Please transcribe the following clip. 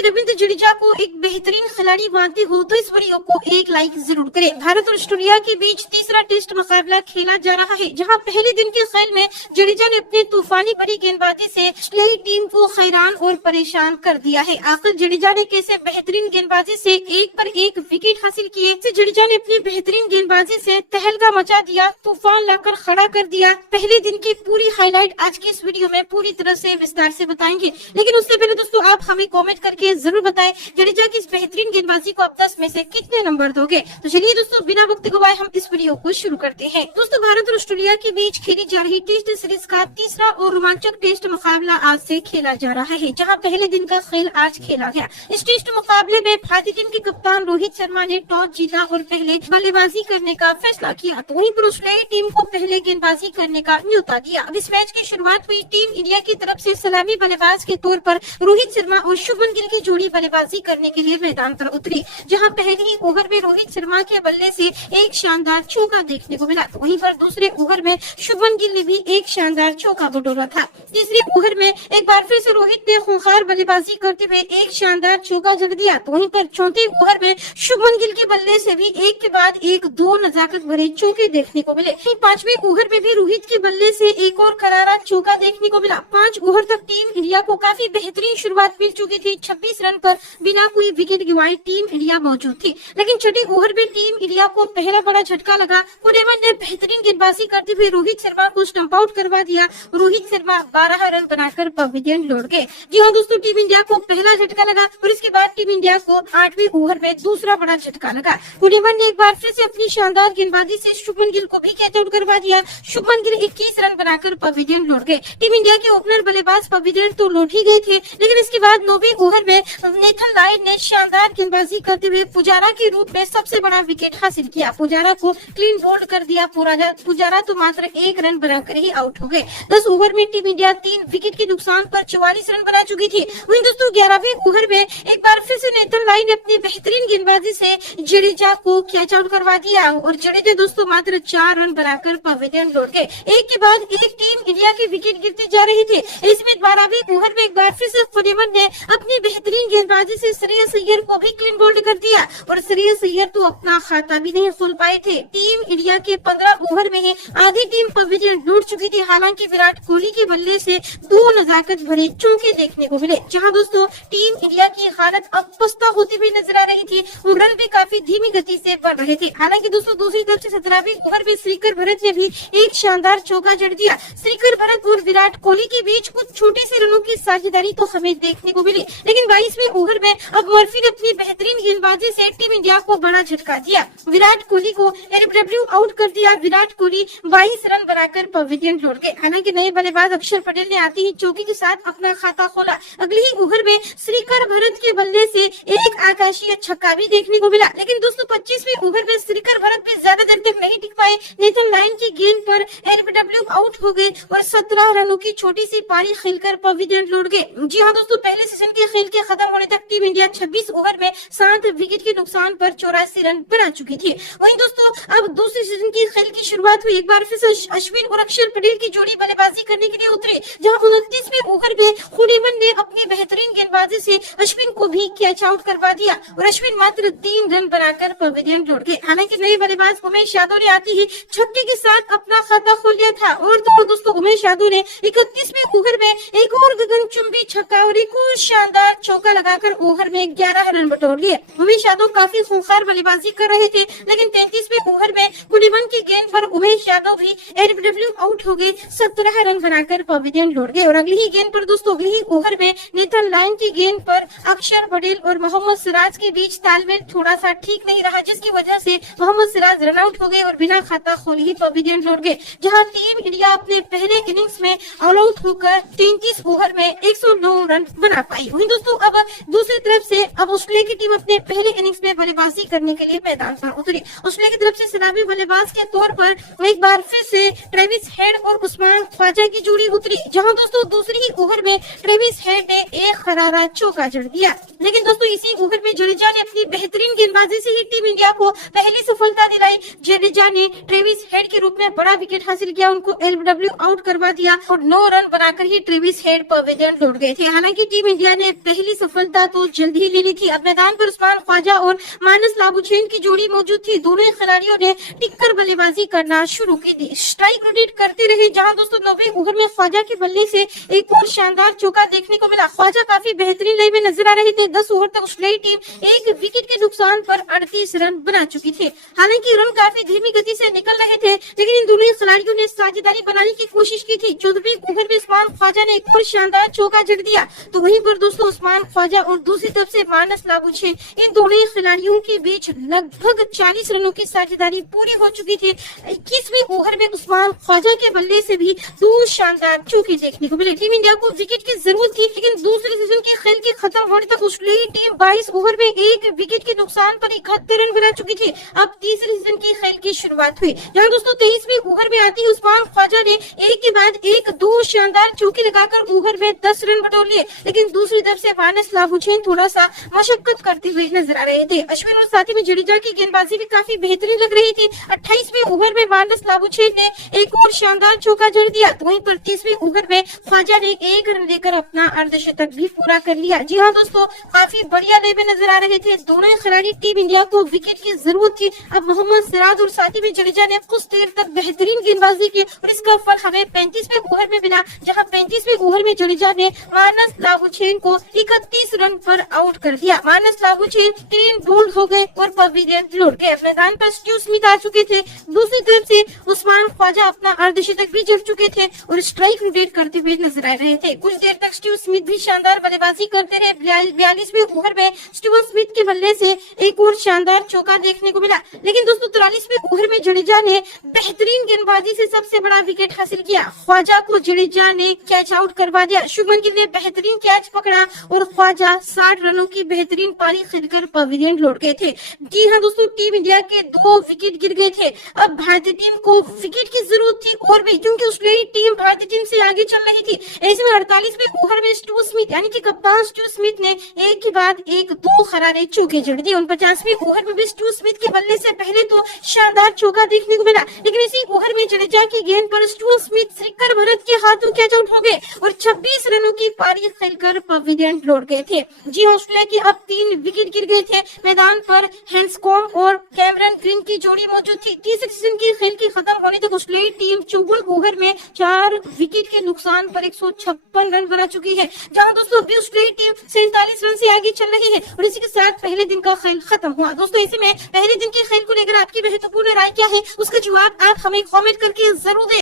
भी रविंद्र जडेजा को एक बेहतरीन खिलाड़ी मानते हो तो इस वीडियो को एक लाइक जरूर करें। भारत और ऑस्ट्रेलिया के बीच तीसरा टेस्ट मुकाबला खेला जा रहा है, जहां पहले दिन के खेल में जडेजा ने अपनी तूफानी भरी गेंदबाजी से ऑस्ट्रेलियाई टीम को हैरान और परेशान कर दिया है। आखिर जडेजा ने कैसे बेहतरीन गेंदबाजी से एक पर एक विकेट हासिल किए। जडेजा ने अपनी बेहतरीन गेंदबाजी से तहलका मचा दिया, तूफान लाकर खड़ा कर दिया। पहले दिन की पूरी हाईलाइट आज की इस वीडियो में पूरी तरह से विस्तार से बताएंगे, लेकिन उससे पहले दोस्तों आप हमें कमेंट करके जरूर बताएं जडेजा की इस बेहतरीन गेंदबाजी को आप 10 में से कितने नंबर दोगे। तो चलिए दोस्तों बिना वक्त गवाए हम इस वीडियो को शुरू करते हैं। दोस्तों भारत और ऑस्ट्रेलिया के बीच खेली जा रही टेस्ट सीरीज का तीसरा और रोमांचक टेस्ट मुकाबला आज से खेला जा रहा है, जहां पहले दिन का खेल आज खेला गया। इस टेस्ट मुकाबले में भारतीय टीम के कप्तान रोहित शर्मा ने टॉस जीता और पहले बल्लेबाजी करने का फैसला किया, तो वहीं पर ऑस्ट्रेलियाई टीम को पहले गेंदबाजी करने का न्योता दिया। अब इस मैच की शुरुआत हुई टीम इंडिया की तरफ से सलामी बल्लेबाज के तौर पर रोहित शर्मा और शुभमन गिल की जोड़ी बल्लेबाजी करने के लिए मैदान पर उतरी, जहां पहले ही ओवर में रोहित शर्मा के बल्ले से एक शानदार चौका देखने को मिला, तो वहीं पर दूसरे ओवर में शुभमन गिल ने भी एक शानदार चौका बटोरा था। तीसरे ओवर में एक बार फिर से रोहित ने खूंखार बल्लेबाजी करते हुए एक शानदार चौका जड़ दिया, तो वहीं पर चौथे ओवर में शुभमन गिल के बल्ले से भी एक के बाद एक दो नजाकत भरे चौके देखने को मिले। पांचवें ओवर में भी रोहित के बल्ले से एक और करारा चौका देखने को मिला। 5 ओवर तक टीम इंडिया को काफी बेहतरीन शुरुआत मिल चुकी थी। 26 रन पर बिना कोई विकेट गिवाए टीम इंडिया मौजूद थी, लेकिन छठे ओवर में टीम इंडिया को पहला बड़ा झटका लगा। कुरेवन ने बेहतरीन गेंदबाजी करते हुए रोहित शर्मा को स्टंप आउट करवा दिया। रोहित शर्मा 12 रन बनाकर पवेलियन लौट गए। जी हाँ दोस्तों, टीम इंडिया को पहला झटका लगा और इसके बाद टीम इंडिया को 8वें ओवर में दूसरा बड़ा झटका लगा। कुरेवन ने एक बार फिर से अपनी शानदार गेंदबाजी से शुभमन गिल को भी कैच आउट करवा दिया। शुभमन गिल 21 रन बनाकर पवेलियन लौट गए। टीम इंडिया के ओपनर बल्लेबाज पवेलियन तो लौट ही गए थे, लेकिन इसके बाद 9वें ओवर में नेथन लायन ने शानदार गेंदबाजी करते हुए पुजारा के रूप में सबसे बड़ा विकेट हासिल किया। पुजारा को क्लीन बोल्ड कर दिया। पुजारा तो मात्र 1 रन बनाकर ही आउट हो गए। 10 ओवर में टीम इंडिया 3 विकेट के नुकसान पर 44 रन बना चुकी थी। वहीं दोस्तों 11वें ओवर में एक बार फिर से नेथन लायन ने अपनी बेहतरीन गेंदबाजी से जडेजा को कैच आउट करवा दिया और जडेजा दोस्तों मात्र 4 रन बनाकर पवेलियन लौट गए। एक के बाद एक टीम इंडिया के विकेट गिरते जा रही थी। इसमें 12वें ओवर में एक बार फिर से कुरेवन ने अपनी बेहतरीन गेंदबाजी से श्रेयस अय्यर को भी क्लीन बोल्ड कर दिया और श्रेयस अय्यर तो अपना खाता भी नहीं खोल पाए थे। टीम इंडिया के 15 ओवर में ही आधी टीम पवेलियन लौट चुकी थी। हालांकि विराट कोहली के बल्ले से 2 नजाकत भरे चौके देखने को मिले, जहां दोस्तों टीम इंडिया की हालत अब पस्ता होती हुई नजर आ रही थी और रन भी काफी धीमी गति से बढ़ रहे थे। हालांकि दोस्तों दूसरी तरफ से 17वें ओवर में श्रीकर भरत ने भी एक शानदार चौका जड़ दिया। श्रीकर भरत और विराट कोहली के बीच कुछ छोटे से रनों की साझेदारी तो हमें देखने को मिली, लेकिन 22वें ओवर में अब मर्फी ने अपनी बेहतरीन गेंदबाजी से टीम इंडिया को बड़ा झटका दिया। विराट कोहली को एलबीडब्ल्यू आउट कर दिया। विराट कोहली 22 रन बनाकर पवेलियन लौट गए। हालांकि नए बल्लेबाज अक्षर पटेल ने आते ही चौके के साथ अपना खाता खोला। अगले ही ओवर में श्रीकर भरत के बल्ले से एक आकाशीय छक्का भी देखने को मिला, लेकिन दोस्तों 25वें ओवर में श्रीकर भरत भी ज्यादा देर तक नहीं टिक पाए। नेथन लायन की गेंद पर एलबीडब्ल्यू आउट हो गए और 17 रनों की छोटी सी पारी खेलकर पवेलियन लौट गए। जी हाँ दोस्तों, पहले सीजन के खेल के खत्म होने तक टीम इंडिया 26 ओवर में 7 विकेट के नुकसान पर 84 रन बना चुकी थी। वहीं दोस्तों अब दूसरे सीजन की खेल की शुरुआत हुई। एक बार फिर से अश्विन और अक्षर पटेल की जोड़ी बल्लेबाजी करने के लिए उतरे, जहां 29वें ओवर में कुरेवन ने अपनी बेहतरीन गेंदबाजी से अश्विन को भी कैच आउट करवा दिया और अश्विन मात्र 3 रन बनाकर पवेलियन लौट गए। हालांकि नए बल्लेबाज उमेश यादव ने आते ही छक्के के साथ अपना खाता खोल लिया था और तो दोस्तों उमेश यादव ने 31वें ओवर में एक और गगनचुंबी छक्का और एक और शानदार चौका लगाकर ओवर में 11 रन बटोर लिए। उमेश यादव काफी खूंखार बल्लेबाजी कर रहे थे, लेकिन 33वें ओवर में कुरेवन की गेंद पर उमेश यादव भी एलबीडब्ल्यू आउट हो गए। 17 रन बनाकर पवेलियन लौट गए और अगली ही गेंद पर दोस्तों अगली ही ओवर में नेथन लायन की गेंद पर अक्षर पटेल और मोहम्मद सिराज के बीच तालमेल थोड़ा सा ठीक नहीं रहा, जिसकी वजह से मोहम्मद सिराज रन आउट हो गए और बिना खाता खोले ही पवेलियन लौट गए। जहां टीम इंडिया अपने पहले इनिंग्स में ऑल आउट होकर 33 ओवर में 109 रन बना पाई। वहीं दोस्तों अब दूसरी तरफ से अब ऑस्ट्रेलिया की टीम अपने पहले इनिंग्स में बल्लेबाजी करने के लिए मैदान पर उतरी। ऑस्ट्रेलिया की तरफ से सलामी बल्लेबाज के तौर पर एक बार फिर से ट्रेविस हेड और उस्मान ख्वाजा की जोड़ी उतरी, जहां दोस्तों दूसरी ही ओवर में ट्रेविस हेड ने एक करारा चौका जड़ दिया। लेकिन दोस्तों इसी ओवर में जडेजा ने अपनी बेहतरीन गेंदबाजी से ही टीम इंडिया को पहली सफलता दिलाई। जडेजा ने ट्रेविस हेड के रूप में बड़ा विकेट हासिल किया, उनको एलबीडब्ल्यू आउट करवा दिया और 9 रन बनाकर ही ट्रेविस हेड पवेलियन लौट गए थे। हालांकि टीम इंडिया ने पहली पहली सफलता तो जल्द ही ले ली थी। अब मैदान पर उस्मान ख्वाजा और मानस लाबुचेन की जोड़ी मौजूद थी। दोनों ही खिलाड़ियों ने टिककर बल्लेबाजी करना शुरू की थी, स्ट्राइक रोटेट करते रहे। जहां दोस्तों 90 ओवर में ख्वाजा के बल्ले से एक और शानदार चौका देखने को मिला। ख्वाजा काफी बेहतरीन लय में नजर आ रहे थे। 10 ओवर तक ऑस्ट्रेलियाई टीम एक विकेट के नुकसान पर 38 रन बना चुकी थी। हालांकि रन काफी धीमी गति से निकल रहे थे, लेकिन इन दोनों ही खिलाड़ियों ने साझेदारी बनाने की कोशिश की थी। 14वें ओवर में उस्मान ख्वाजा ने एक और शानदार चौका जड़ दिया, तो वहीं पर दोस्तों उस्मान ख्वाजा और दूसरी तरफ से मानस लाबुचेन, इन दोनों ही खिलाड़ियों के बीच लगभग 40 रनों की साझेदारी पूरी हो चुकी थी। 21वें ओवर में उस्मान ख्वाजा के बल्ले से भी 2 शानदार चौके देखने को मिले। टीम इंडिया को विकेट की जरूरत थी, लेकिन दूसरे सीजन के खेल के खत्म होने तक ऑस्ट्रेलियाई टीम 22 ओवर में एक विकेट के नुकसान पर 71 रन बना चुकी थी। अब तीसरे सीजन के खेल की शुरुआत हुई, जहां दोस्तों 23वें ओवर में आती ही उस्मान ख्वाजा ने एक के बाद एक 2 शानदार चौके लगाकर ओवर में 10 रन बटोर लिए। लेकिन दूसरी तरफ से मानस लाबुचेन थोड़ा सा मशक्कत करते हुए नजर आ रहे थे। अश्विन और साथ ही में जडेजा की गेंदबाजी भी काफी बेहतरीन लग रही थी। 28वें ओवर में मानस लाबुचेन ने एक और शानदार चौका जड़ दिया, तो वहीं पर 30वें ओवर में ख्वाजा ने 1 रन लेकर अपना अर्धशतक भी पूरा कर लिया। जी हाँ दोस्तों, काफी बढ़िया लय में नजर आ रहे थे दोनों ही खिलाड़ी। टीम इंडिया को विकेट की जरूरत थी। अब मोहम्मद सिराज और साथ में जडेजा ने कुछ देर तक बेहतरीन गेंदबाजी की और इसका फल हमें 35वें ओवर में मिला, जहां 35वें ओवर में जडेजा ने मानस लाबुचेन को 31 रन पर आउट कर दिया। मानस लाबुचेन 3 बोल्ड हो गए और पवेलियन लौट गए। मैदान पर स्टीव स्मिथ आ चुके थे। दूसरी तरफ से उस्मान ख्वाजा अपना अर्धशतक भी जड़ चुके थे और स्ट्राइक रोटेट करते हुए नजर आ रहे थे। कुछ देर तक स्टीव स्मिथ भी शानदार बल्लेबाजी करते रहे। 42वें ओवर में स्टीवन स्मिथ के बल्ले से एक और शानदार चौका देखने को मिला, लेकिन दोस्तों 43वें ओवर में जडेजा ने बेहतरीन गेंदबाजी से सबसे बड़ा विकेट हासिल किया। ख्वाजा को जडेजा ने कैच आउट करवा दिया। शुभमन गिल ने बेहतरीन कैच पकड़ा और ख्वाजा 60 रनों की बेहतरीन पारी खेलकर पवेलियन लौट गए थे। जी हाँ दोस्तों, टीम इंडिया के 2 विकेट गिर गए थे। अब भारतीय टीम को विकेट की जरूरत थी और भी, क्योंकि ऑस्ट्रेलियाई टीम भारतीय टीम से आगे चल रही थी। ऐसे में 48वें ओवर में स्टीव स्मिथ यानी कि कप्तान स्टीव स्मिथ ने एक के बाद एक 2 खरारे चौके जड़ दिए। 49वें ओवर में भी स्टीव स्मिथ के बल्ले से पहले तो शानदार चौका देखने को मिला, लेकिन इसी ओवर में जडेजा की गेंद पर स्टीव स्मिथ श्रीकर भरत के हाथों कैच आउट हो गए और 26 रनों की पारी खेलकर पवेलियन लौट गए थे। जी ऑस्ट्रेलिया की अब 3 विकेट गिर गए थे। मैदान पर हैंड्सकॉम्ब और कैमरन ग्रीन की जोड़ी मौजूद थी। तीसरे सीजन की खेल की खत्म होने तक ऑस्ट्रेलियाई टीम 54 ओवर में 4 विकेट के नुकसान पर 156 रन बना चुकी है, जहां दोस्तों अभी ऑस्ट्रेलियाई टीम 47 रन से आगे चल रही है और इसी के साथ पहले दिन का खेल खत्म हुआ। दोस्तों ऐसे में पहले दिन के खेल को लेकर आपकी महत्वपूर्ण राय क्या है, उसका जवाब आप हमें कमेंट करके जरूर दें।